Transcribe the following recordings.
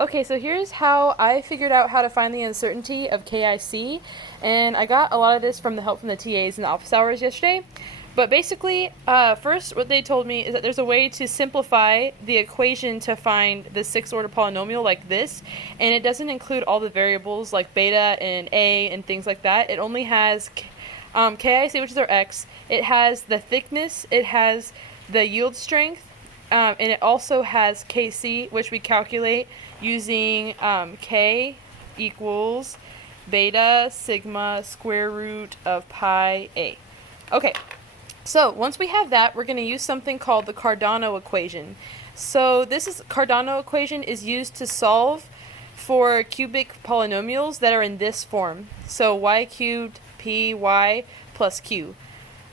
Okay, so here's how I figured out how to find the uncertainty of KIC, and I got a lot of this from the help from the TAs in the office hours yesterday. But basically, first, what they told me is that there's a way to simplify the equation to find the sixth order polynomial like this, and it doesn't include all the variables like beta and a and things like that. It only has KIC, which is our x. It has the thickness, it has the yield strength, and it also has Kc, which we calculate using K equals beta sigma square root of pi a. Okay, so once we have that, we're going to use something called the Cardano equation. So Cardano equation is used to solve for cubic polynomials that are in this form. So y cubed py plus q.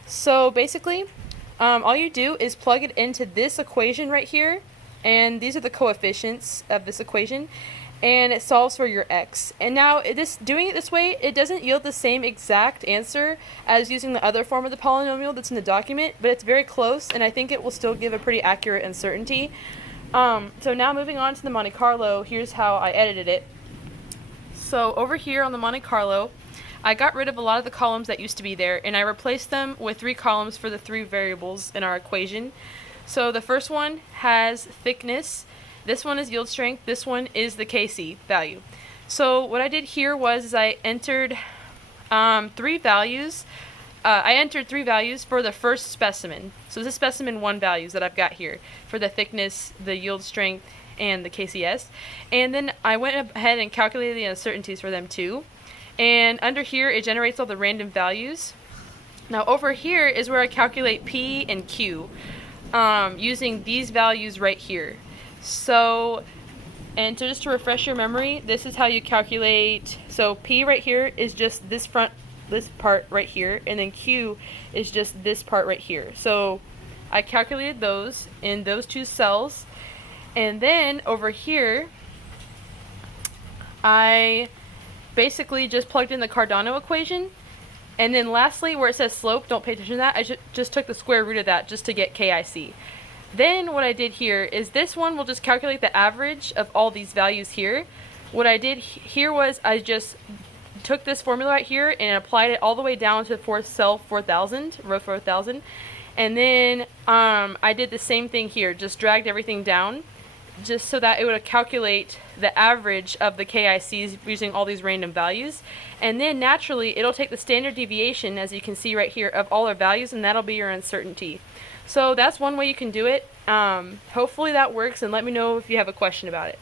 So basically, all you do is plug it into this equation right here, and these are the coefficients of this equation, and it solves for your x. And now doing it this way, it doesn't yield the same exact answer as using the other form of the polynomial that's in the document, but it's very close, and I think it will still give a pretty accurate uncertainty. So now moving on to the Monte Carlo, here's how I edited it. So over here on the Monte Carlo, I got rid of a lot of the columns that used to be there, and I replaced them with 3 columns for the 3 variables in our equation. So the first one has thickness, this one is yield strength, this one is the Kc value. So what I did here was I entered 3 values. I entered 3 values for the first specimen. So this is specimen 1 values that I've got here for the thickness, the yield strength, and the KCS. And then I went ahead and calculated the uncertainties for them too. And under here, it generates all the random values. Now over here is where I calculate P and Q using these values right here. So, and just to refresh your memory, this is how you calculate. So P right here is just this part right here, and then Q is just this part right here. So I calculated those in those 2 cells, and then over here, I basically just plugged in the Cardano equation, and then lastly, where it says slope, don't pay attention to that, I just took the square root of that just to get KIC. Then what I did here is this one will just calculate the average of all these values here. What I did here was I just took this formula right here and applied it all the way down to cell 4000, row 4000, and then I did the same thing here, just dragged everything down, just so that it would calculate the average of the KICs using all these random values. And then naturally, it'll take the standard deviation, as you can see right here, of all our values, and that'll be your uncertainty. So that's one way you can do it. Hopefully that works, and let me know if you have a question about it.